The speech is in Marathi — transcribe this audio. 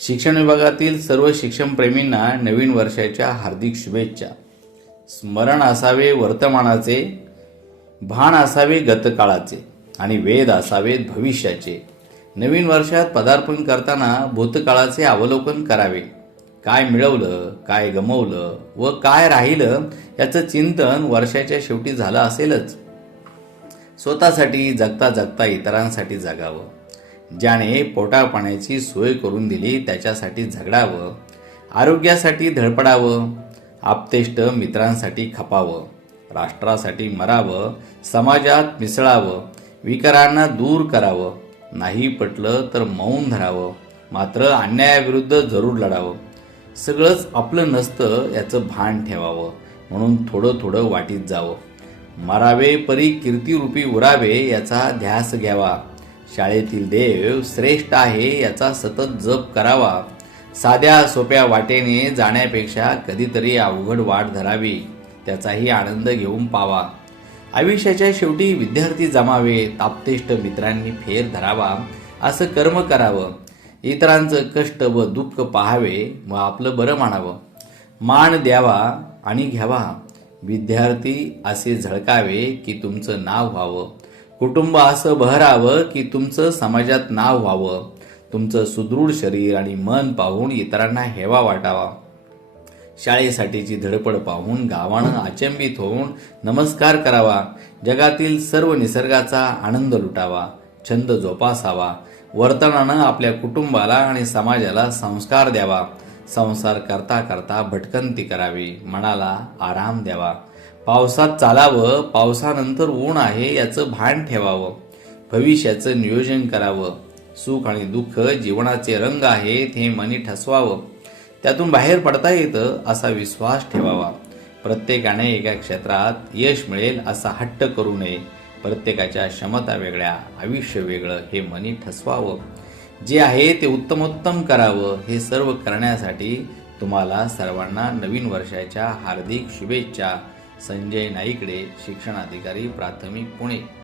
शिक्षण विभागातील सर्व शिक्षणप्रेमींना नवीन वर्षाच्या हार्दिक शुभेच्छा. स्मरण असावे वर्तमानाचे भान असावे गतकाळाचे आणि वेद असावेत भविष्याचे. नवीन वर्षात पदार्पण करताना भूतकाळाचे अवलोकन करावे. काय मिळवलं काय गमवलं व काय राहिलं याचं चिंतन वर्षाच्या शेवटी झालं असेलच. स्वतःसाठी जगता जगता इतरांसाठी जगावं. ज्याने पोटापाण्याची सोय करून दिली त्याच्यासाठी झगडावं आरोग्यासाठी धडपडावं आपतेष्ट मित्रांसाठी खपावं राष्ट्रासाठी मरावं समाजात मिसळावं विकारांना दूर करावं नाही पटलं तर मौन धरावं मात्र अन्यायाविरुद्ध जरूर लढावं. सगळंच आपलं नसतं याचं भान ठेवावं म्हणून थोडं थोडं वाटीत जावं. मरावे परी कीर्तिरूपी उरावे याचा ध्यास घ्यावा. शाळेतील देव श्रेष्ठ आहे याचा सतत जप करावा. साध्या सोप्या वाटेने जाण्यापेक्षा कधीतरी अवघड वाट धरावी. त्याचाही आनंद घेऊन पावा. आयुष्याच्या शेवटी विद्यार्थी जमावे तापतेष्ट मित्रांनी फेर धरावा असं कर्म करावं. इतरांचं कष्ट व दुःख पाहावे व आपलं बरं मानावं. मान द्यावा आणि घ्यावा. विद्यार्थी असे झळकावे की तुमचं नाव व्हावं. कुटुंब असं बहरावं की तुमचं समाजात नाव व्हावं. तुमचं सुदृढ शरीर आणि मन पाहून इतरांना हेवा वाटावा. शाळेसाठीची धडपड पाहून गावानं अचंबित होऊन नमस्कार करावा. जगातील सर्व निसर्गाचा आनंद लुटावा. छंद जोपासावा. वर्तनानं आपल्या कुटुंबाला आणि समाजाला संस्कार द्यावा. संसार करता करता भटकंती करावी. मनाला आराम द्यावा. पावसात चालावं पावसानंतर ऊन आहे याचं भान ठेवावं भविष्याचं नियोजन करावं. सुख आणि दुःख जीवनाचे रंग आहेत हे मनी ठसवावं. त्यातून बाहेर पडता येतं असा विश्वास ठेवावा. प्रत्येकाने एका क्षेत्रात यश मिळेल असा हट्ट करू नये. प्रत्येकाच्या क्षमता वेगळ्या आयुष्य वेगळं हे मनी ठसवावं. जे आहे ते उत्तमोत्तम करावं हे सर्व करण्यासाठी तुम्हाला सर्वांना नवीन वर्षाच्या हार्दिक शुभेच्छा. संजय नाईकडे शिक्षणाधिकारी प्राथमिक पुणे.